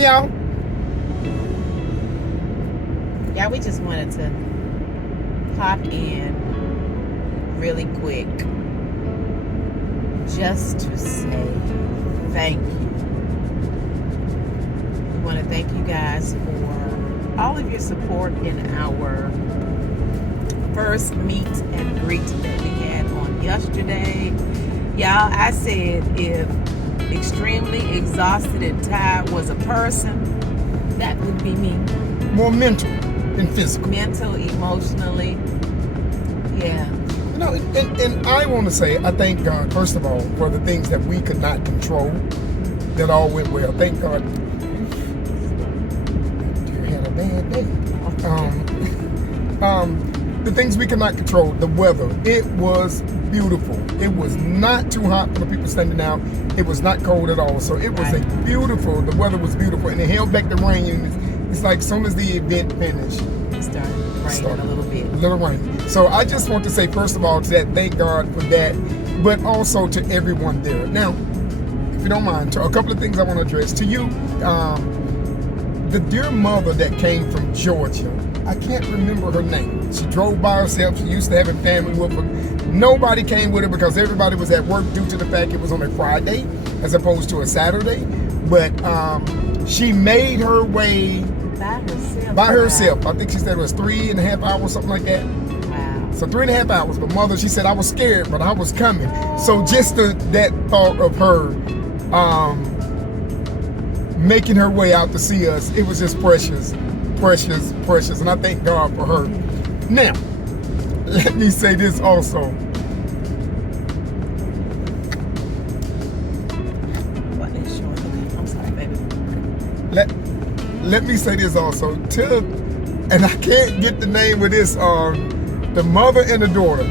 Hey, y'all. Yeah, we just wanted to pop in really quick just to say thank you. We want to thank you guys for all of your support in our first meet and greet that we had on yesterday. Y'all, I said if extremely exhausted and tired was a person, that would be me. More mental than physical. Mental, emotionally, yeah. You know, and I want to say, I thank God, first of all, for the things that we could not control, that all went well. Thank God. You had a bad day. The things we could not control, the weather, it was beautiful. It was not too hot for the people standing out. It was not cold at all. So it was a beautiful, the weather was beautiful, and it held back the rain. It's like as soon as the event finished, it started raining a little bit. A little rain. So I just want to say, first of all, to that, thank God for that, but also to everyone there. Now, if you don't mind, a couple of things I want to address. To you, the dear mother that came from Georgia, I can't remember her name. She drove by herself. She used to have a family with her. Nobody came with her because everybody was at work due to the fact it was on a Friday as opposed to a Saturday. But she made her way by herself. I think she said it was 3.5 hours, something like that. Wow. So 3.5 hours. But mother, she said, I was scared, but I was coming. So just that thought of her making her way out to see us, it was just precious, precious, precious. And I thank God for her. Now, let me say this also. What is short? Okay, I'm sorry, baby. Let me say this also. And I can't get the name of this, the mother and the daughter.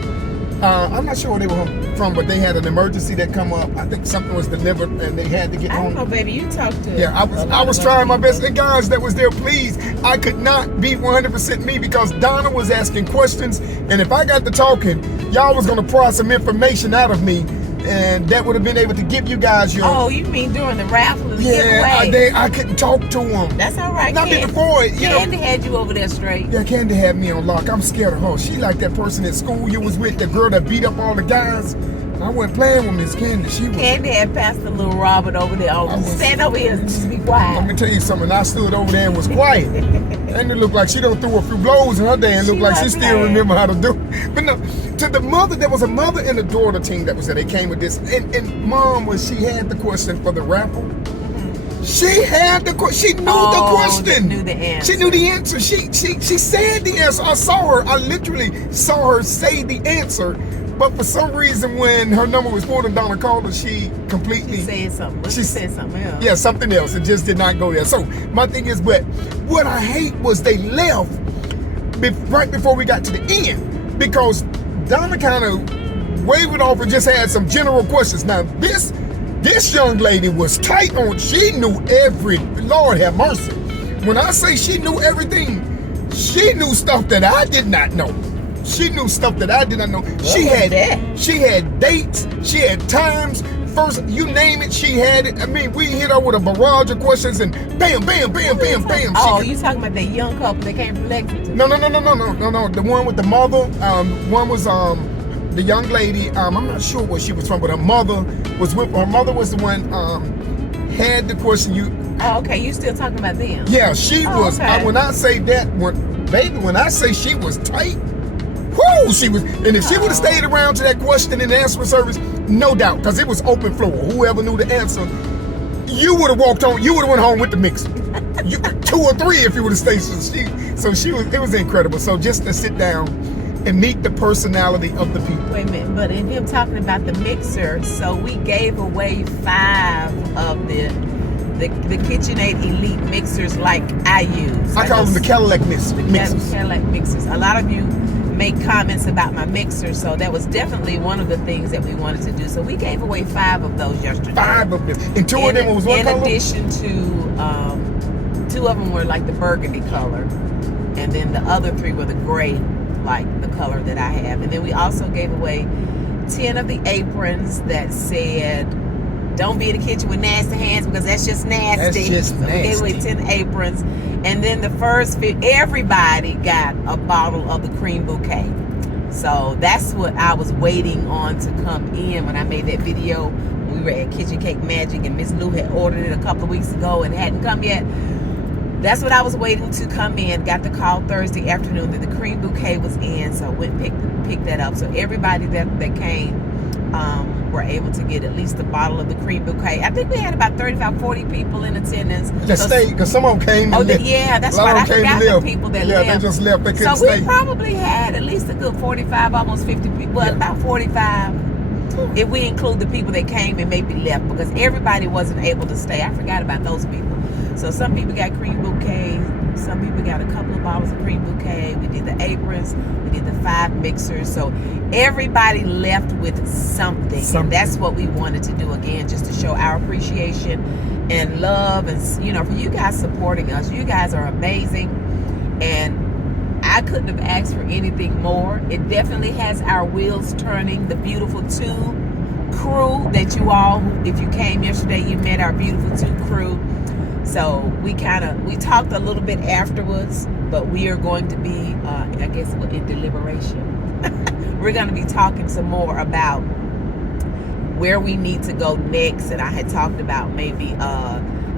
I'm not sure where they were from, but they had an emergency that come up. I think something was delivered and they had to get home. I don't know, baby. You talked to. Yeah, I was trying my best. And guys that was there, please, I could not be 100% me because Donna was asking questions. And if I got to talking, y'all was going to pry some information out of me. And that would have been able to give you guys your... Oh, you mean during the raffle and giveaway? Yeah, I couldn't talk to them. That's all right. Not before it. Candy had you over there straight. Yeah, Candy had me on lock. I'm scared of her. She like that person at school you was with, the girl that beat up all the guys. I wasn't playing with Miss Candy. Candy had Pastor Little Robert over there. Stand over here and just be quiet. Let me tell you something. I stood over there and was quiet. And it looked like she done threw a few blows in her day and looked like she still remember how to do it. But no, to the mother, there was a mother and a daughter team that was there. They came with this. And mom, she had the question for the raffle. She had the question. She knew the question. Knew the answer. She knew the answer. She said the answer. I saw her. I literally saw her say the answer. But for some reason, when her number was pulled and Donna called her, she completely... She said something. She said something else. Yeah, something else. It just did not go there. So my thing is, but what I hate was they left right before we got to the end because Donna kind of waved it off and just had some general questions. Now, this young lady was tight on. She knew Lord have mercy. When I say she knew everything, she knew stuff that I did not know. She knew stuff that I did not know. She had dates. She had times. First, you name it, she had it. I mean, we hit her with a barrage of questions and bam, bam, bam, bam, bam. Oh, you talking about that young couple that came from Lexington? No. The one with the mother. One was the young lady. I'm not sure where she was from, but her mother was with. Her mother was the one had the question. Oh, okay. You still talking about them? Yeah, she was. Okay. When I say that, when I say she was tight. Woo, she was, and if she would have stayed around to that question and answering service, no doubt, because it was open floor. Whoever knew the answer, you would have walked on. You would have went home with the mixer. 2 or 3 if you would have stayed. So she was. It was incredible. So just to sit down and meet the personality of the people. Wait a minute, but in him talking about the mixer, so we gave away 5 of the KitchenAid Elite mixers like I use. I call them the Cadillac mixers. Cadillac mixers. A lot of you make comments about my mixer, so that was definitely one of the things that we wanted to do. So we gave away 5 of those yesterday. 5 of them. And 2 of them was what color? In addition to 2 of them were like the burgundy color, and then the other 3 were the gray, like the color that I have. And then we also gave away 10 of the aprons that said don't be in the kitchen with nasty hands because that's just nasty. That's just So we gave away nasty. 10 aprons. And then the first everybody got a bottle of the cream bouquet. So that's what I was waiting on to come in when I made that video. We were at Kitchen Cake Magic and Miss Lou had ordered it a couple of weeks ago and hadn't come yet. That's what I was waiting to come in. Got the call Thursday afternoon that the cream bouquet was in, so I went and picked that up. So everybody that came were able to get at least a bottle of the cream bouquet. I think we had about 35, 40 people in attendance. Just stay, because some of them came Oh, and left. yeah, that's A lot right. I of them came forgot and the left. people that Yeah, left. they just left. They couldn't So we stay. probably had at least a good 45, almost 50 people. Well, Yeah. about 45. If we include the people that came and maybe left, because everybody wasn't able to stay. I forgot about those people. So some people got cream bouquets. Some people got a couple of bottles of cream bouquet. We did the aprons. We did the 5 mixers. So everybody left with something. And that's what we wanted to do again, just to show our appreciation and love, and for you guys supporting us. You guys are amazing, and I couldn't have asked for anything more. It definitely has our wheels turning. The Beautiful Two crew that you all, if you came yesterday, you met our Beautiful Two crew. So we talked a little bit afterwards, but we are going to be, I guess, in deliberation. We're going to be talking some more about where we need to go next. And I had talked about maybe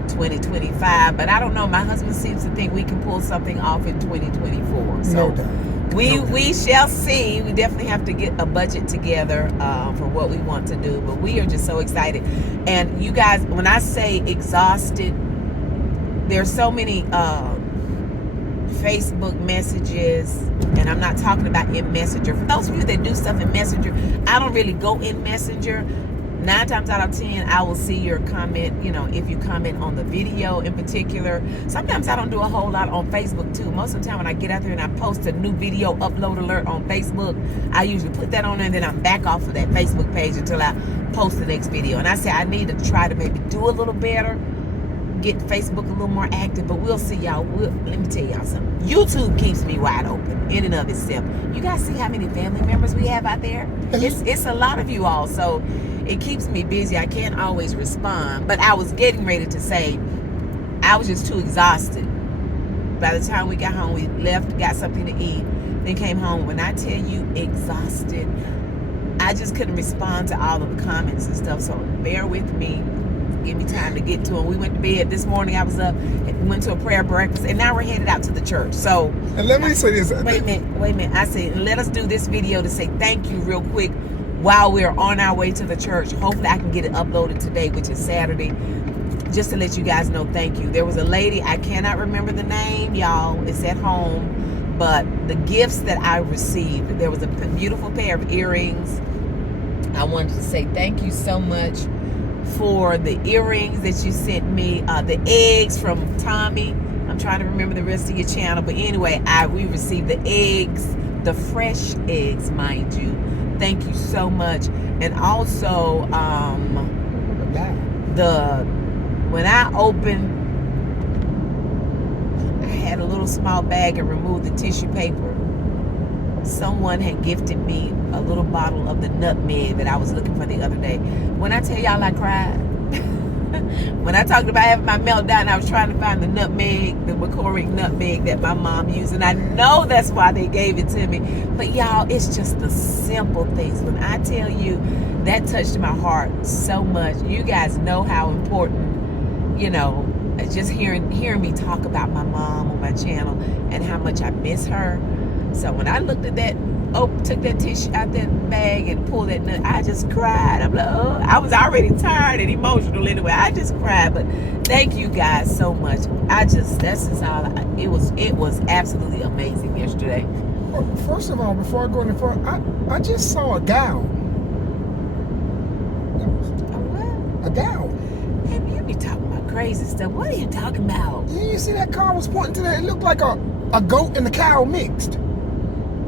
2025, but I don't know. My husband seems to think we can pull something off in 2024. So No doubt. we shall see. We definitely have to get a budget together for what we want to do, but we are just so excited. And you guys, when I say exhausted, there's so many Facebook messages, and I'm not talking about in Messenger. For those of you that do stuff in Messenger, I don't really go in Messenger. 9 times out of 10, I will see your comment, if you comment on the video in particular. Sometimes I don't do a whole lot on Facebook too. Most of the time when I get out there and I post a new video upload alert on Facebook, I usually put that on there and then I'm back off of that Facebook page until I post the next video. And I say I need to try to maybe do a little better, get Facebook a little more active, but we'll see, y'all. Let me tell y'all something. YouTube keeps me wide open in and of itself. You guys see how many family members we have out there? It's a lot of you all, so it keeps me busy. I can't always respond, but I was getting ready to say I was just too exhausted. By the time we got home, we left, got something to eat, then came home. When I tell you exhausted, I just couldn't respond to all of the comments and stuff, so bear with me. Give me time to get to them. We went to bed this morning. I was up, went to a prayer breakfast, and now we're headed out to the church. So, and let me say this. Wait a minute. I said, let us do this video to say thank you real quick while we're on our way to the church. Hopefully I can get it uploaded today, which is Saturday, just to let you guys know thank you. There was a lady, I cannot remember the name, y'all. It's at home. But the gifts that I received, there was a beautiful pair of earrings. I wanted to say thank you so much for the earrings that you sent me, the eggs from Tommy. I'm trying to remember the rest of your channel, but anyway, we received the eggs, the fresh eggs, mind you. Thank you so much. And also, when I opened, I had a little small bag and removed the tissue paper. Someone had gifted me a little bottle of the nutmeg that I was looking for the other day. When I tell y'all I cried, when I talked about having my meltdown, I was trying to find the nutmeg, the McCormick nutmeg that my mom used, and I know that's why they gave it to me. But y'all, it's just the simple things. When I tell you, that touched my heart so much. You guys know how important, just hearing me talk about my mom on my channel and how much I miss her. So when I looked at that, took that tissue out that bag and pulled that nut, I just cried. I'm like, oh, I was already tired and emotional anyway. I just cried. But thank you guys so much. That's just all. It was absolutely amazing yesterday. Well, first of all, before I go any further, I just saw a gown. A gown. Baby, you be talking about crazy stuff. What are you talking about? You see that car was pointing to that? It looked like a goat and a cow mixed.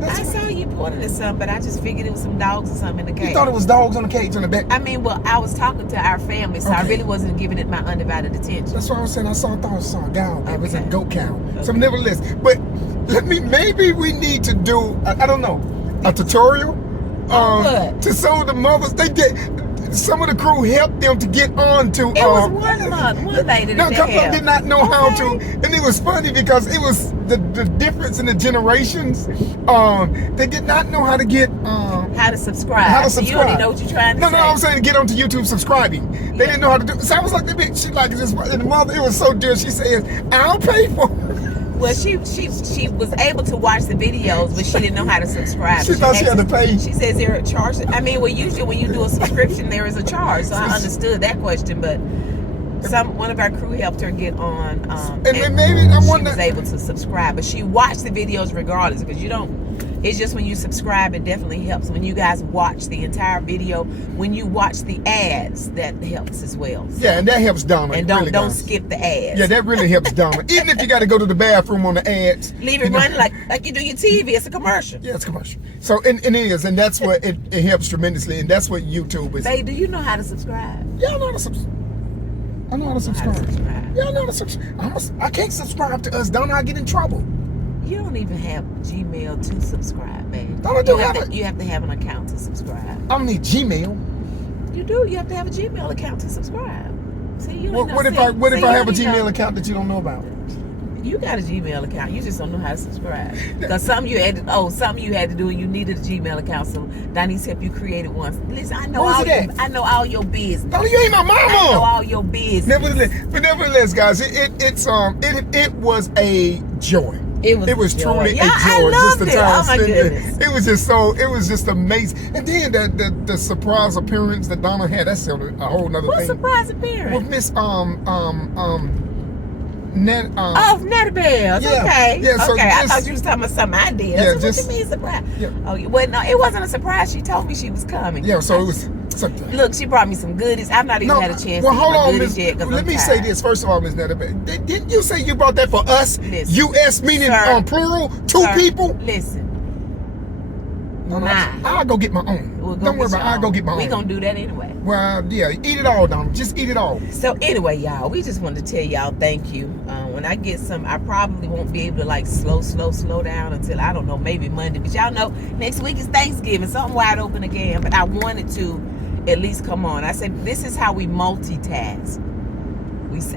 I saw you pointing at something, but I just figured it was some dogs or something in the cage. You thought it was dogs on the cage on the back? I mean, well, I was talking to our family, so I really wasn't giving it my undivided attention. That's what I was saying. I thought I saw a gown. It was a Okay. goat cow. Okay. So nevertheless, but maybe we need to do, I don't know, a tutorial what? to show the mothers. some of the crew helped them to get on to. It was one lady No, that a couple of them did not know how to, Okay. and it was funny because it was the difference in the generations. They did not know how to get. How to subscribe. How to So subscribe. you already know what you're trying to No, say. I'm saying to get onto YouTube subscribing. They Yeah. didn't know how to do it. So I was like, she like this, and the mother, it was so dear. She says, "I'll pay for it." Well, she was able to watch the videos, but she didn't know how to subscribe. She thought she had to pay. She says there are charge. I mean, well, usually when you do a subscription, there is a charge. So I understood that question, but one of our crew helped her get on, And maybe I she wonder. was able to subscribe. But she watched the videos regardless, because you don't. It's just when you subscribe, it definitely helps. When you guys watch the entire video, when you watch the ads, that helps as well. So, Yeah, and that helps Donna. and It don't really don't does. skip the ads. Yeah, that really helps Donna. Even if you got to go to the bathroom on the ads. Leave it running like you do your TV. It's a commercial. Yeah, it's commercial. So and it is, and that's what it helps tremendously, and that's what YouTube is. Babe, do you know how to subscribe? Yeah, I know how to subscribe. I know how to subscribe. subscribe. Yeah, I know how to subscribe. I can't subscribe to us, Donna. I get in trouble. You don't even have Gmail to subscribe, babe. No, I do have it. You have to have an account to subscribe. I don't need Gmail. You do. You have to have a Gmail account to subscribe. See, you ain't What if I have a Gmail account that you don't know about? You got a Gmail account. You just don't know how to subscribe. Because something you had to do, and you needed a Gmail account. So Donnie's helped you create it once. Listen, I know I know all your business. Donna, you ain't my mama. I know all your business. Nevertheless, guys, it was a joy. It was truly a joy. I loved just the it. time Oh my spent. goodness. It was just amazing. And then the surprise appearance that Donna had, that's a whole nother What thing. surprise appearance? With Miss Nattabelle. Yeah. Okay. Yeah, so okay. I just- thought you was talking about something I did. Yeah, That's what just- you mean surprise. Yeah. Oh, well, no, it wasn't a surprise. She told me she was coming. Yeah, so it was something. Look, she brought me some goodies. I've not even had a chance well, to eat hold my on, goodies Miss. yet. 'Cause Let I'm me say tired. this first of all, Miss Nattabelle. Didn't you say you brought that for us? Listen. U.S. meaning Sir. plural, two Sir, people. Listen. No, Mine. I'll go get my own. We'll go Don't worry get about it. your I'll go own. get my We own. gonna do that anyway. Well, yeah, eat it all, Donna. Just eat it all. So anyway, y'all, we just wanted to tell y'all thank you. When I get some, I probably won't be able to like slow down until, I don't know, maybe Monday. But y'all know next week is Thanksgiving, so I'm wide open again. But I wanted to at least come on. I said this is how we multitask.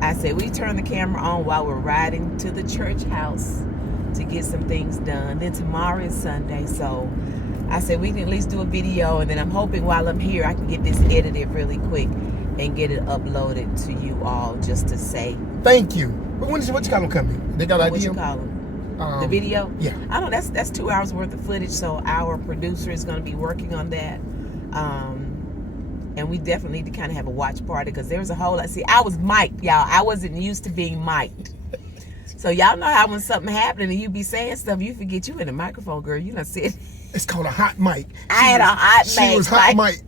I said we turn the camera on while we're riding to the church house to get some things done. Then tomorrow is Sunday, so I said we can at least do a video, and then I'm hoping while I'm here I can get this edited really quick and get it uploaded to you all, just to say. Thank you. But what you call them coming? They got an What idea? you call them? The video? Yeah. I don't know. That's 2 hours worth of footage, so our producer is going to be working on that. And we definitely need to kind of have a watch party, because there's a whole lot. See, I was mic'd, y'all. I wasn't used to being mic'd. So y'all know how when something happening and you be saying stuff, you forget you in the microphone, girl. You done said. It's called a hot mic. I had a hot mic. She was hot mic.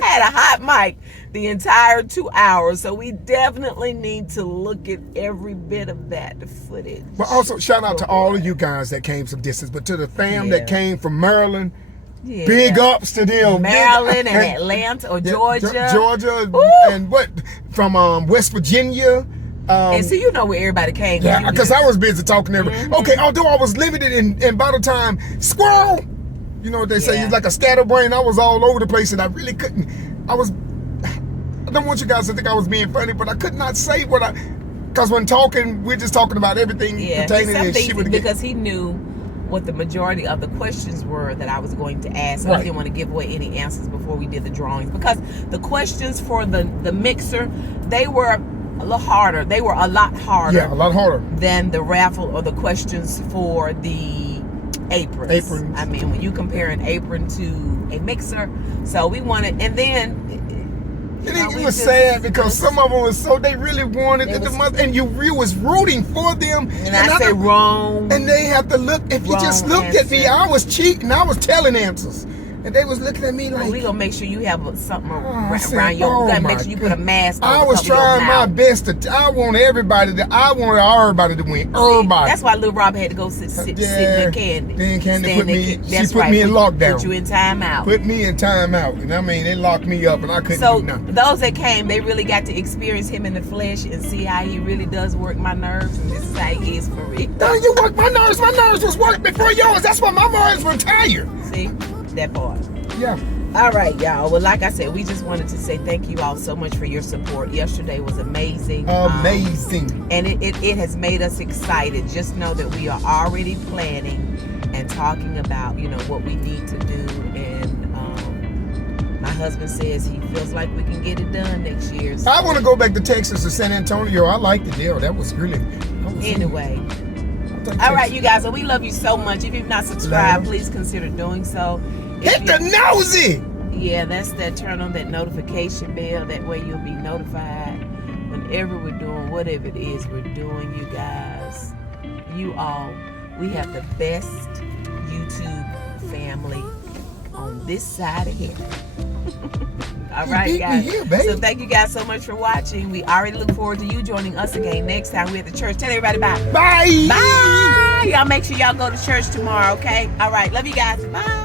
I had a hot mic the entire 2 hours, so we definitely need to look at every bit of that footage. But also, shout out to all of you guys that came some distance. But to the fam that came from Maryland, Yeah. big ups to them. Maryland and Atlanta or Georgia. Georgia, Woo! and what from West Virginia. And so you know where everybody came. Yeah, because I was busy talking to everybody. Okay, although I was limited and by the time squirrel, you know what they say, Yeah. it's like a scatterbrain. I was all over the place and I really couldn't. I don't want you guys to think I was being funny, but I could not say what because when talking, we're just talking about everything pertaining to she would get. Because he knew what the majority of the questions were that I was going to ask. So Right. I didn't want to give away any answers before we did the drawings, because the questions for the mixer, they were a little harder. They were a lot harder. Yeah, a lot harder. Than the raffle or the questions for the aprons. Aprons. I mean, when you compare an apron to a mixer, so we wanted, and then It was sad because some of them was they really wanted it, and you was rooting for them. And I said wrong. And they have to look. If you just looked at me, I was cheating. I was telling answers, and they was looking at me like. Well, we gonna make sure you have something I said, around your. oh You gotta my make sure you put a mask on. I was trying my best to. I wanted everybody to win. Everybody. That's why Lil Rob had to go sit in Candy. Then Candy put me. That's She put me in lockdown. Put you in timeout. Put me in timeout, and I mean they locked me up, and I couldn't So do nothing. those that came, they really got to experience him in the flesh and see how he really does work my nerves, and this is how he is for real. No, you worked my nerves. My nerves was worked before yours. That's why my nerves were tired. See that part. Yeah. All right, y'all. Well, like I said, we just wanted to say thank you all so much for your support. Yesterday was amazing. Amazing. And it has made us excited. Just know that we are already planning and talking about, you know, what we need to do. And my husband says he feels like we can get it done next year. So. I want to go back to Texas or San Antonio. I like the deal. That was really... Anyway. All right, you guys. So we love you so much. If you've not subscribed, please consider doing so. Hit the nosy! Yeah, that's that. Turn on that notification bell. That way you'll be notified whenever we're doing whatever it is we're doing, you guys. You all, we have the best YouTube family on this side of heaven. All right, guys. Here, so thank you guys so much for watching. We already look forward to you joining us again next time we're at the church. Tell everybody bye. Bye. Bye. Y'all make sure y'all go to church tomorrow, okay? All right. Love you guys. Bye.